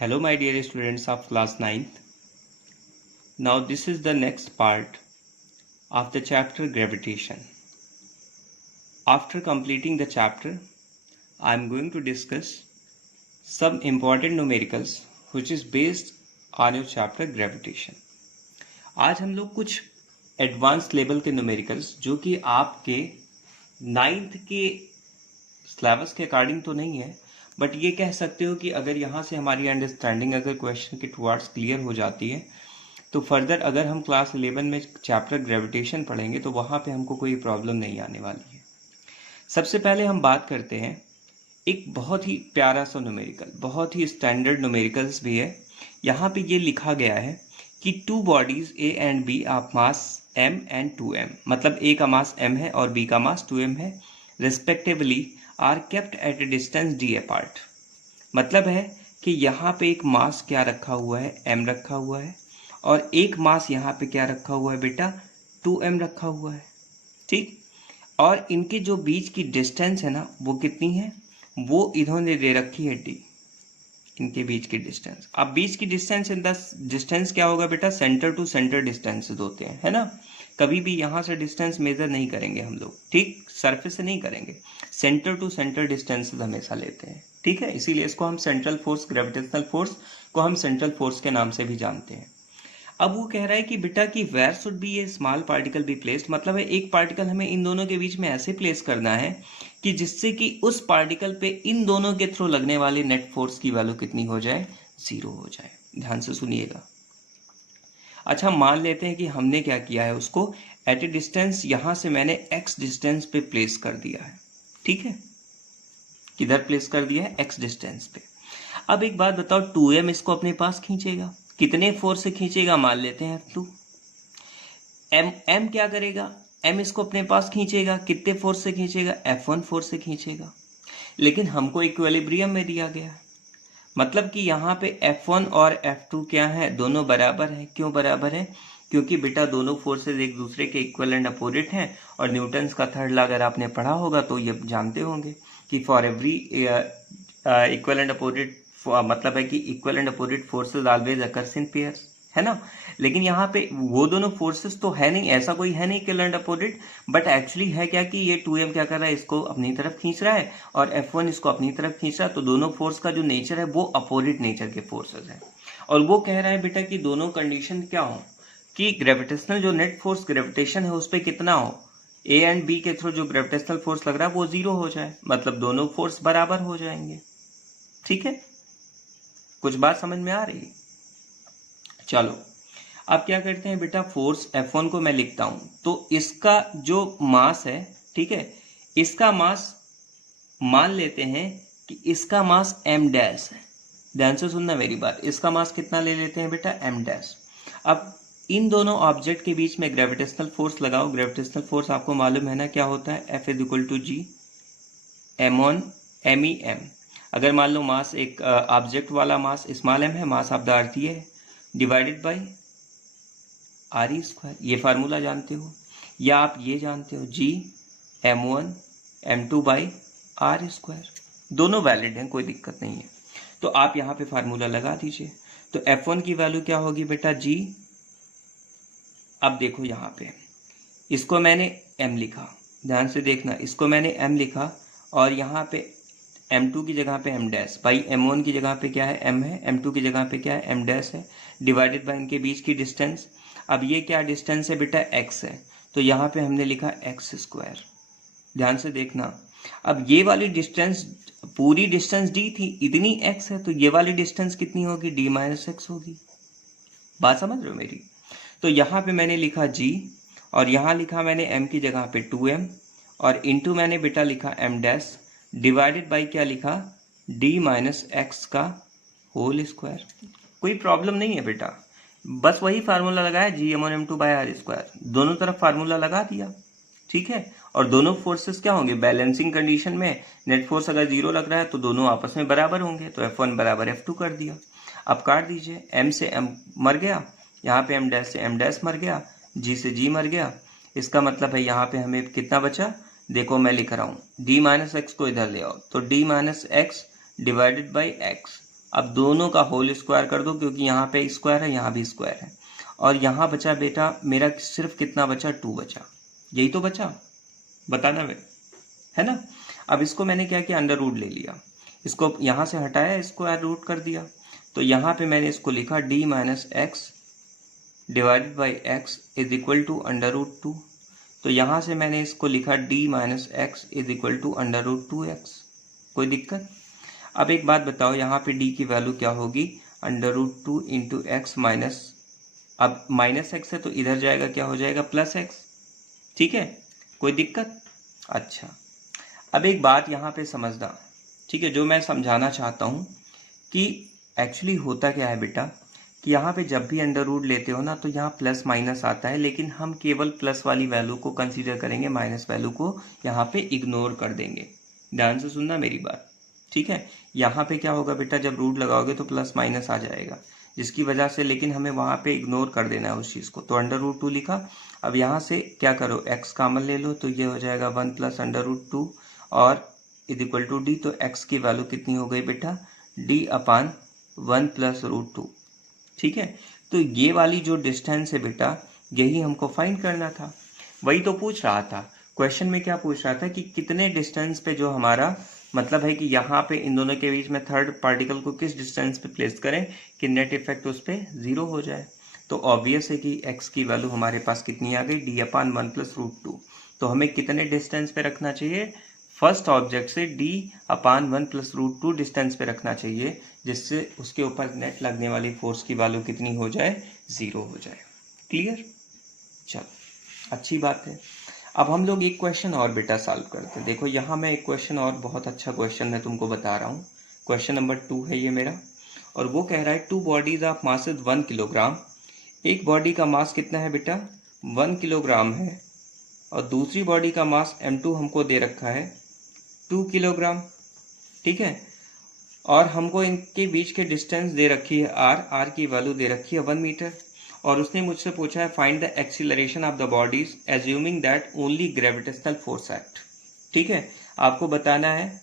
Hello my dear students of class 9th. Now this is the next part of the chapter gravitation. After completing the chapter, I am going to discuss some important numericals which is based on your chapter gravitation. आज हम लोग कुछ advance level के numericals जो कि आपके 9th के syllabus के अकॉर्डिंग तो नहीं है, बट ये कह सकते हो कि अगर यहाँ से हमारी अंडरस्टैंडिंग अगर क्वेश्चन के टुवर्ड्स क्लियर हो जाती है तो फर्दर अगर हम क्लास 11 में चैप्टर ग्रेविटेशन पढ़ेंगे तो वहाँ पे हमको कोई प्रॉब्लम नहीं आने वाली है। सबसे पहले हम बात करते हैं एक बहुत ही प्यारा सा न्यूमेरिकल, बहुत ही स्टैंडर्ड न्यूमेरिकल्स भी है। यहाँ पे ये लिखा गया है कि two bodies A and B of mass m and 2m, मतलब a का मास m है और b का मास 2m है, respectively are kept at a distance d apart. मतलब है कि यहाँ पे एक मास क्या रखा हुआ है, m रखा हुआ है, और एक मास यहाँ पे क्या रखा हुआ है बेटा, 2m रखा हुआ है। ठीक, और इनके जो बीच की डिस्टेंस है ना वो कितनी है, वो इन्होंने दे रखी है d। इनके बीच की डिस्टेंस, अब बीच की डिस्टेंस इन द डिस्टेंस क्या होगा बेटा, सेंटर टू सेंटर डिस्टेंस होते हैं, है ना। कभी भी यहाँ से डिस्टेंस मेजर नहीं करेंगे हम लोग, ठीक, सरफेस से नहीं करेंगे, सेंटर टू सेंटर डिस्टेंस हमेशा लेते हैं, ठीक है। इसीलिए इसको हम सेंट्रल फोर्स, ग्रेविटेशनल फोर्स को हम सेंट्रल फोर्स के नाम से भी जानते हैं। अब वो कह रहा है कि बेटा कि वेयर शुड बी ये स्मॉल पार्टिकल बी प्लेस्ड, मतलब है एक पार्टिकल हमें इन दोनों के बीच में ऐसे प्लेस करना है कि जिससे कि उस पार्टिकल पे इन दोनों के थ्रू लगने वाली नेट फोर्स की वैल्यू कितनी हो जाए, 0 हो जाए। ध्यान से सुनिएगा। अच्छा, मान लेते हैं कि हमने क्या किया है, उसको एट ए डिस्टेंस यहाँ से मैंने x डिस्टेंस पे प्लेस कर दिया है, ठीक है। किधर प्लेस कर दिया है, x डिस्टेंस पे। अब एक बात बताओ, 2m इसको अपने पास खींचेगा, कितने फोर्स से खींचेगा, मान लेते हैं F2। m क्या करेगा, m इसको अपने पास खींचेगा, कितने फोर्स से खींचेगा, F1 फोर्स से खींचेगा। लेकिन हमको इक्विलिब्रियम में दिया गया है, मतलब कि यहाँ पे F1 और F2 क्या है, दोनों बराबर है। क्यों बराबर है, क्योंकि बेटा दोनों फोर्सेस एक दूसरे के इक्वल एंड अपोजिट हैं। और न्यूटन्स का थर्ड लॉ अगर आपने पढ़ा होगा तो ये जानते होंगे कि for every equal and opposite, मतलब है कि equal and opposite forces always occurs in pairs, है ना। लेकिन यहाँ पे वो दोनों फोर्सेस तो है नहीं, ऐसा कोई है नहीं equal and opposite, but actually है क्या कि ये 2m क्या कर रहा है, इसको अपनी तरफ खींच रहा है और F1 इसको अपनी तरफ खींच रहा है। तो दोनों फोर्स का जो नेचर है वो अपोजिट नेचर के फोर्सेस हैं। और वो कह रहा है बेटा कि दोनों कंडीशन क्या हो कि ग्रेविटेशनल जो नेट फोर्स ग्रेविटेशन है उस पर कितना हो, ए एंड बी के थ्रू जो ग्रेविटेशनल फोर्स लग रहा है वो 0 हो जाए, मतलब दोनों फोर्स बराबर हो जाएंगे। ठीक है, कुछ बात समझ में आ रही है। चलो अब क्या करते हैं बेटा, फोर्स F1 को मैं लिखता हूं, तो इसका जो मास है, ठीक है, इसका मास मान लेते हैं कि इसका मास m डैश है। ध्यान से सुनना मेरी बात, इसका मास कितना ले लेते हैं बेटा, m डैश। अब इन दोनों ऑब्जेक्ट के बीच में ग्रेविटेशनल फोर्स लगाओ। ग्रेविटेशनल फोर्स आपको मालूम है ना क्या होता है, F = G m/m e m। अगर मान लो मास एक ऑब्जेक्ट वाला मास स्मॉल m है, मास ऑफ द अर्थ ये है, डिवाइडेड बाई r²। ये फार्मूला जानते हो, या आप ये जानते हो G m1 m2/r²। दोनों वैलिड हैं, कोई दिक्कत नहीं है। तो आप यहाँ पे फार्मूला लगा दीजिए। तो F1 की वैल्यू क्या होगी बेटा, G। अब देखो यहाँ पे इसको मैंने m लिखा, ध्यान से देखना, इसको मैंने m लिखा और यहाँ पे m2 की जगह पे m डैश, भाई m1 की जगह पे क्या है, m है, m2 की जगह पे क्या है, m डैश है, डिवाइडेड बाय इनके बीच की डिस्टेंस। अब ये क्या डिस्टेंस है बेटा, x है, तो यहाँ पे हमने लिखा x²। ध्यान से देखना, अब ये वाली डिस्टेंस, पूरी डिस्टेंस d थी, इतनी x है, तो ये वाली डिस्टेंस कितनी होगी, d - x होगी। बात समझ रहे हो मेरी। तो यहाँ पे मैंने लिखा g और यहाँ लिखा मैंने m की जगह पे 2m और इंटू मैंने बेटा लिखा m डैश, डिवाइडेड बाई क्या लिखा, d - x का होल स्क्वायर। कोई प्रॉब्लम नहीं है बेटा, बस वही फार्मूला लगाया, G m1 m2/r², दोनों तरफ फार्मूला लगा दिया, ठीक है। और दोनों फोर्सेस क्या होंगे, बैलेंसिंग कंडीशन में नेट फोर्स अगर 0 लग रहा है तो दोनों आपस में बराबर होंगे, तो F1 = F2 कर दिया। अब काट दीजिए, m से m मर गया, यहाँ पे m डैश से m डैश मर गया, g से g मर गया। इसका मतलब है यहाँ पे हमें कितना बचा, देखो मैं लिख रहा हूँ, d - x को इधर ले आओ, तो d - x divided by x अब दोनों का होल स्क्वायर कर दो, क्योंकि यहाँ पे स्क्वायर है, यहाँ भी स्क्वायर है, और यहाँ बचा बेटा मेरा सिर्फ कितना बचा, 2 बचा। यही तो बचा, बताना वे, है ना। अब इसको मैंने क्या किया, अंडर रूट ले लिया, इसको यहाँ से हटाया, स्क्वायर रूट कर दिया। तो यहाँ पे मैंने इसको लिखा d minus x divided by x is equal to under root 2। तो यहाँ से मैंने इसको लिखा d minus x is equal to under root 2x। कोई दिक्कत? अब एक बात बताओ, यहाँ पे d की वैल्यू क्या होगी, under root 2 into x minus, अब माइनस एक्स है तो इधर जाएगा, क्या हो जाएगा, प्लस एक्स। ठीक है, कोई दिक्कत? अच्छा, अब एक बात यहाँ पे समझना, ठीक है, जो मैं समझाना चाहता हूँ कि एक्चुअली होता क्या है बेटा, कि यहाँ पे जब भी अंडर रूट लेते हो ना तो यहाँ प्लस माइनस आता है, लेकिन हम केवल प्लस वाली वैल्यू को कंसीडर करेंगे, माइनस वैल्यू को यहाँ पे इग्नोर कर देंगे। ध्यान से सुनना मेरी बात, ठीक है। यहाँ पे क्या होगा बेटा, जब रूट लगाओगे तो प्लस माइनस आ जाएगा, जिसकी वजह से लेकिन हमें वहाँ पे इग्नोर कर देना है उस चीज़ को। तो अंडर रूट 2 लिखा। अब यहाँ से क्या करो, x कॉमन ले लो, तो ये हो जाएगा 1 प्लस अंडर रूट 2 और इज इक्वल टू डी। तो x की वैल्यू कितनी हो गई बेटा, d अपान 1 प्लस रूट 2। ठीक है, तो ये वाली जो डिस्टेंस है बेटा, यही हमको फाइंड करना था। वही तो पूछ रहा था क्वेश्चन में, क्या पूछ रहा था कि कितने डिस्टेंस पे जो हमारा मतलब है कि यहाँ पे इन दोनों के बीच में थर्ड पार्टिकल को किस डिस्टेंस पे प्लेस करें कि नेट इफेक्ट उस पर 0 हो जाए। तो ऑब्वियस है कि x की वैल्यू हमारे पास कितनी आ गई, d अपान 1 प्लस रूट 2। तो हमें कितने डिस्टेंस पे रखना चाहिए, फर्स्ट ऑब्जेक्ट से d अपान 1 प्लस रूट 2 डिस्टेंस पे रखना चाहिए, जिससे उसके ऊपर नेट लगने वाली फोर्स की वैल्यू कितनी हो जाए, 0 हो जाए। क्लियर? चलो, अच्छी बात है। अब हम लोग एक क्वेश्चन और बेटा सॉल्व करते हैं। देखो यहाँ मैं एक क्वेश्चन और, बहुत अच्छा क्वेश्चन मैं तुमको बता रहा हूँ। क्वेश्चन नंबर 2 है ये मेरा, और वो कह रहा है 2 bodies of mass is 1 kilogram. एक बॉडी का मास कितना है बेटा, 1 किलोग्राम है, और दूसरी बॉडी का मास m2 हमको दे रखा है 2 किलोग्राम। ठीक है, और हमको इनके बीच के डिस्टेंस दे रखी है r की वैल्यू दे रखी है 1 मीटर, और उसने मुझसे पूछा है find the acceleration of the bodies assuming that only gravitational force act. ठीक है, आपको बताना है,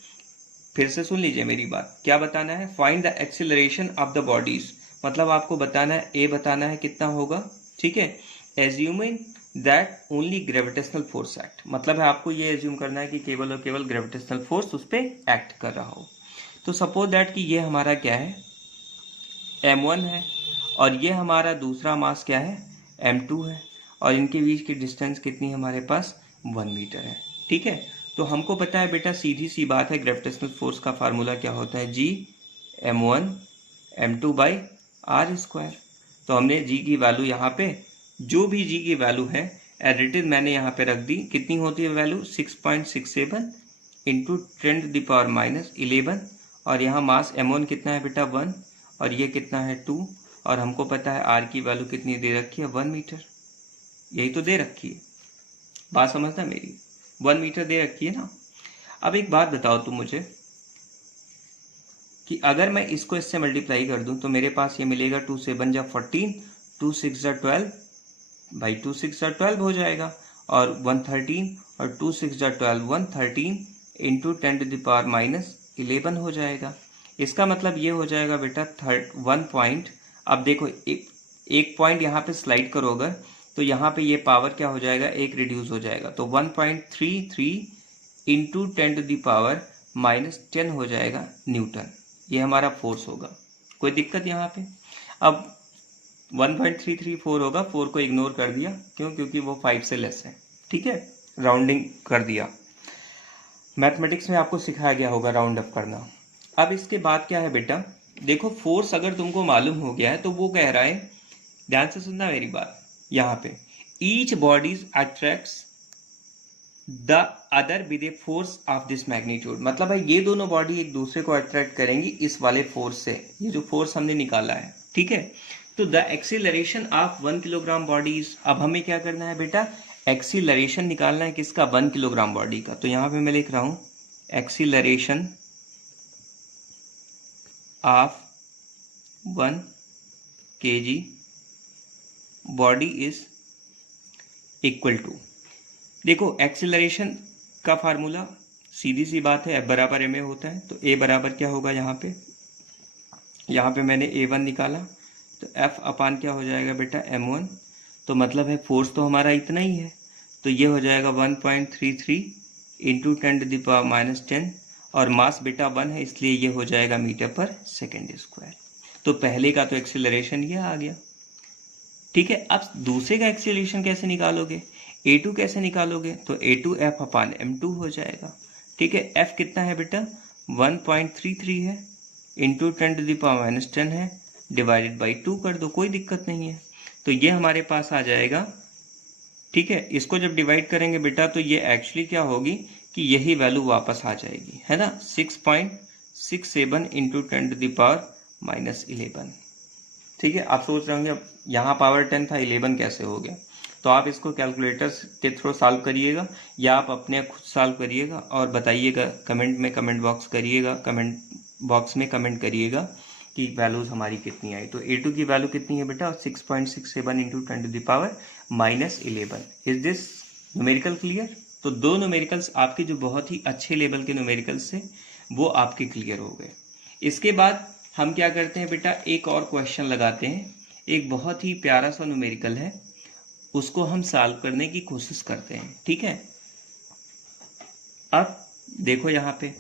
फिर से सुन लीजिए मेरी बात, क्या बताना है, find the acceleration of the bodies, मतलब आपको बताना है, ए बताना है कितना होगा। ठीक है, assuming that only gravitational force act, मतलब है आपको ये एज्यूम करना है कि केवल और केवल ग्रेविटेशनल फोर्स उस पर एक्ट कर रहा हो। तो सपोज दैट कि ये हमारा क्या है, m1 है, और ये हमारा दूसरा मास क्या है, m2 है, और इनके बीच की डिस्टेंस कितनी हमारे पास 1 मीटर है। ठीक है, तो हमको पता है बेटा, सीधी सी बात है, ग्रेविटेशनल फोर्स का फार्मूला क्या होता है, g m1 m2 by are square. तो हमने g की वैल्यू यहाँ पे, जो भी g की वैल्यू है एज इट इज मैंने यहाँ पे रख दी। कितनी होती है value, 6.67 into 10 to the power minus 11, और यहाँ मास m1 कितना है बेटा 1, और ये कितना है 2, और हमको पता है r की वैल्यू कितनी दे रखी है 1 मीटर। यही तो दे रखी है, बात समझना मेरी, 1 मीटर दे रखी है ना। अब एक बात बताओ तुम मुझे कि अगर मैं इसको इससे मल्टीप्लाई कर दूं तो मेरे पास ये मिलेगा 2 7 जा 14, 2 6 जा 12, भाई 2 6 जा 12 हो जाएगा, और 113, और 2 6 जा 12 113 into 10 to the power minus 11 हो जाएगा। इसका मतलब ये हो जाएगा बेटा 1 पॉइंट। अब देखो एक पॉइंट यहाँ पे स्लाइड करो अगर, तो यहाँ पे ये पावर क्या हो जाएगा, एक रिड्यूस हो जाएगा, तो 1.33 into 10 to the power minus 10 हो जाएगा न्यूटन। ये हमारा फोर्स होगा। कोई दिक्कत यहाँ पे? अब 1.334 होगा, 4 को इग्नोर कर दिया, क्यों, क्योंकि वो 5 से लेस है। ठीक है, राउंडिंग कर दिया, मैथमेटिक्स में आपको सिखाया गया होगा राउंड अप करना। अब इसके बाद क्या है बेटा, देखो फोर्स अगर तुमको मालूम हो गया है तो वो कह रहा है, ध्यान से सुनना मेरी बात, यहाँ पे each bodies attracts the other with a force of this magnitude, मतलब है ये दोनों बॉडी एक दूसरे को अट्रैक्ट करेंगी इस वाले फोर्स से, ये जो फोर्स हमने निकाला है। ठीक है, तो the acceleration of 1 kilogram bodies, अब हमें क्या करना है बेटा, एक्सीलरेशन निकालना है किसका, 1 किलोग्राम बॉडी का। तो यहाँ पे मैं लिख रहा हूँ acceleration of 1 kg body is equal to, देखो एक्सीलरेशन का फार्मूला सीधी सी बात है, F बराबर ma होता है, तो a बराबर क्या होगा यहाँ पे यहाँ पे मैंने A1 निकाला, तो F अपान क्या हो जाएगा बेटा M1, तो मतलब है फोर्स तो हमारा इतना ही है, तो ये हो जाएगा 1.33 इंटू 10⁻⁻10, और मास बेटा 1 है इसलिए ये हो जाएगा मीटर पर सेकेंड स्क्वायर। तो पहले का तो एक्सीलरेशन ये आ गया, ठीक है। अब दूसरे का एक्सीलरेशन कैसे निकालोगे, A2 कैसे निकालोगे, तो A2 F अपान M2 हो जाएगा, ठीक है। F कितना है बेटा 1.33 है, इंटू 10⁻⁻10 है, डिवाइडेड बाई 2 कर दो, कोई दिक्कत नहीं है। तो ये हमारे पास आ जाएगा, ठीक है। इसको जब डिवाइड करेंगे बेटा तो ये एक्चुअली क्या होगी कि यही वैल्यू वापस आ जाएगी, है ना, 6.67 इंटू 10⁻⁻11, ठीक है। आप सोच रहे होंगे अब यहाँ पावर 10 था, 11 कैसे हो गया, तो आप इसको कैलकुलेटर के थ्रू सॉल्व करिएगा या आप अपने खुद सॉल्व करिएगा और बताइएगा, कमेंट बॉक्स करिएगा, कमेंट बॉक्स में कमेंट करिएगा कि वैल्यूज हमारी कितनी आई। तो A2 की वैल्यू कितनी है बेटा 6.67 into 10⁻⁻11। Is this numerical clear? तो दो न्यूमेरिकल्स आपके जो बहुत ही अच्छे लेवल के न्यूमेरिकल्स थे वो आपके क्लियर हो गए। इसके बाद हम क्या करते हैं बेटा, एक और क्वेश्चन लगाते हैं, एक बहुत ही प्यारा सा न्यूमेरिकल है, उसको हम सॉल्व करने की कोशिश करते हैं, ठीक है। अब देखो यहाँ पे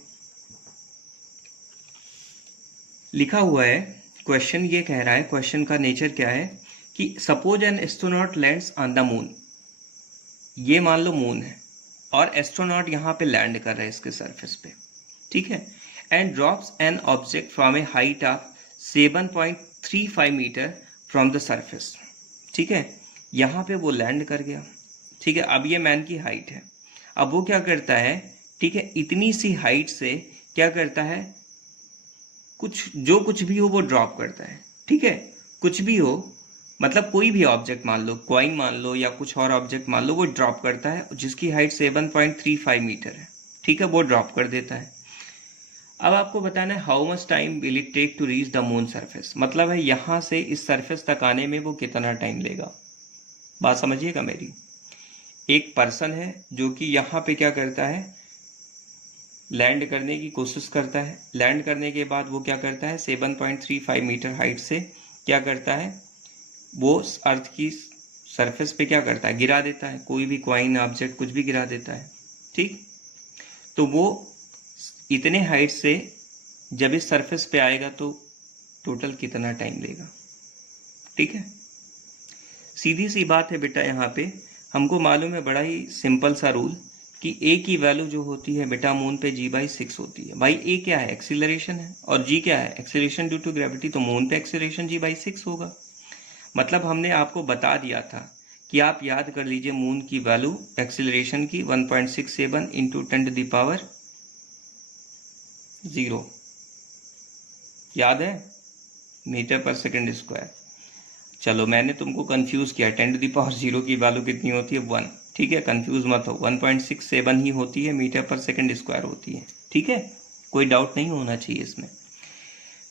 लिखा हुआ है, क्वेश्चन ये कह रहा है, क्वेश्चन का नेचर क्या है कि suppose an astronaut lands on the moon, ये मान लो मून है और एस्ट्रोनॉट यहाँ पे लैंड कर रहा है इसके सरफेस पे, ठीक है, and drops an object from a height of 7.35 metre from the surface, ठीक है। यहाँ पे वो लैंड कर गया, ठीक है। अब ये मैन की हाइट है, अब वो क्या करता है, ठीक है, इतनी सी हाइट से क्या करता है, कुछ भी हो वो ड्रॉप करता है, ठीक है। कुछ भी हो मतलब कोई भी ऑब्जेक्ट मान लो, कॉइन मान लो या कुछ और ऑब्जेक्ट मान लो, वो ड्रॉप करता है जिसकी हाइट 7.35 मीटर है, ठीक है, वो ड्रॉप कर देता है। अब आपको बताना है how much time will it take to reach the moon surface, मतलब है यहाँ से इस सरफेस तक आने में वो कितना टाइम लेगा। बात समझिएगा मेरी, एक पर्सन है जो कि यहाँ पे क्या करता है, लैंड करने की कोशिश करता है, लैंड करने के बाद वो क्या करता है 7.35 मीटर हाइट से क्या करता है, वो अर्थ की सरफेस पे क्या करता है, गिरा देता है, कोई भी कॉइन ऑब्जेक्ट कुछ भी गिरा देता है, ठीक। तो वो इतने हाइट से जब इस सरफेस पे आएगा तो टोटल कितना टाइम लेगा, ठीक है। सीधी सी बात है बेटा, यहाँ पे हमको मालूम है बड़ा ही सिंपल सा रूल कि A की वैल्यू जो होती है बेटा मून पे G/6 होती है। भाई A क्या है, एक्सीलरेशन है, और G क्या है, एक्सीलरेशन ड्यू टू ग्रेविटी, तो मून पे एक्सीलरेशन G/6 होगा। मतलब हमने आपको बता दिया था कि आप याद कर लीजिए मून की वैल्यू एक्सीलरेशन की 1.67 इंटू 10⁻0, याद है, मीटर पर सेकेंड स्क्वायर। चलो मैंने तुमको कंफ्यूज किया, 10⁻0 की वैल्यू कितनी होती है 1, ठीक है, कंफ्यूज मत हो, 1.67 ही होती है, मीटर पर सेकेंड स्क्वायर होती है, ठीक है, कोई डाउट नहीं होना चाहिए इसमें।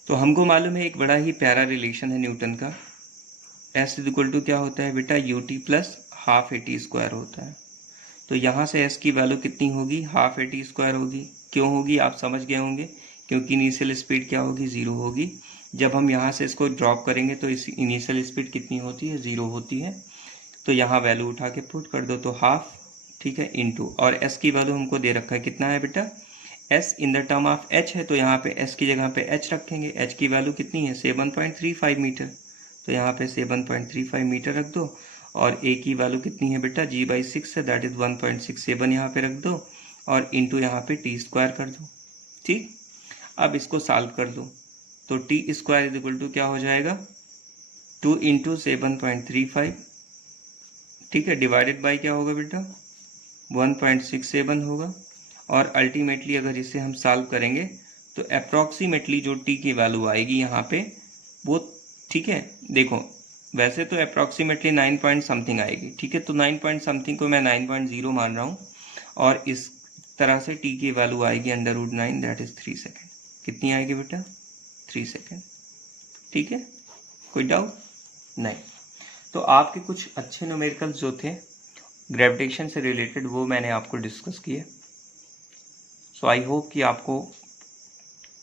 तो हमको मालूम है एक बड़ा ही प्यारा रिलेशन है न्यूटन का, S इक्वल टू क्या होता है बेटा ut plus half AT square होता है। तो यहाँ से S की वैल्यू कितनी होगी, हाफ AT स्क्वायर होगी। क्यों होगी आप समझ गए होंगे, क्योंकि इनिशियल स्पीड क्या होगी, 0 होगी। जब हम यहाँ से इसको ड्रॉप करेंगे तो इस इनिशियल स्पीड कितनी होती है, 0 होती है। तो यहाँ वैल्यू उठा के पुट कर दो, तो हाफ, ठीक है, इनटू, और S की वैल्यू हमको दे रखा है कितना है बेटा, S in the term of H है, तो यहाँ पे S की जगह पे H रखेंगे। H की वैल्यू कितनी है 7.35 मीटर, तो यहाँ पे 7.35 मीटर रख दो, और A की वैल्यू कितनी है बेटा G/6 है, दैट इज 1.67 यहाँ पे रख दो, और इंटू यहाँ पे T स्क्वायर कर दो, ठीक। अब इसको सॉल्व कर दो, तो T square is equal to क्या हो जाएगा 2 इंटू 7.35, ठीक है, डिवाइडेड बाई क्या होगा बेटा 1.67 होगा, और अल्टीमेटली अगर इसे हम सॉल्व करेंगे तो अप्रॉक्सीमेटली जो T की वैल्यू आएगी यहाँ पे वो, ठीक है, देखो वैसे तो अप्रॉक्सीमेटली 9 पॉइंट समथिंग आएगी, ठीक है, तो 9 पॉइंट समथिंग को मैं 9.0 मान रहा हूँ, और इस तरह से T की वैल्यू आएगी √9, दैट इज 3 सेकेंड। कितनी आएगी बेटा 3 सेकेंड, ठीक है, कोई डाउट नहीं। तो आपके कुछ अच्छे न्यूमेरिकल्स जो थे ग्रेविटेशन से रिलेटेड वो मैंने आपको डिस्कस किए। सो आई होप कि आपको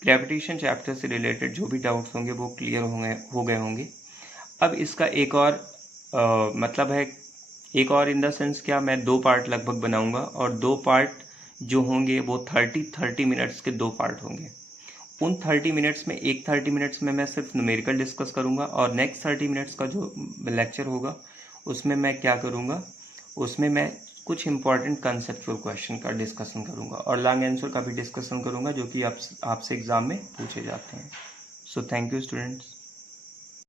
ग्रेविटेशन चैप्टर से रिलेटेड जो भी डाउट्स होंगे वो क्लियर हो गए होंगे। अब इसका एक और मतलब है, एक और इन द सेंस क्या, मैं 2 पार्ट लगभग बनाऊंगा और 2 पार्ट जो होंगे वो 30 मिनट्स के 2 पार्ट होंगे। उन 30 मिनट्स में 30 मिनट्स में मैं सिर्फ न्यूमेरिकल डिस्कस करूंगा और नेक्स्ट 30 मिनट्स का जो लेक्चर होगा उसमें मैं क्या करूंगा, उसमें मैं कुछ इंपॉर्टेंट कंसेप्चुअल क्वेश्चन का डिस्कशन करूंगा और लॉन्ग आंसर का भी डिस्कशन करूंगा जो कि आपसे एग्जाम में पूछे जाते हैं। So thank you students.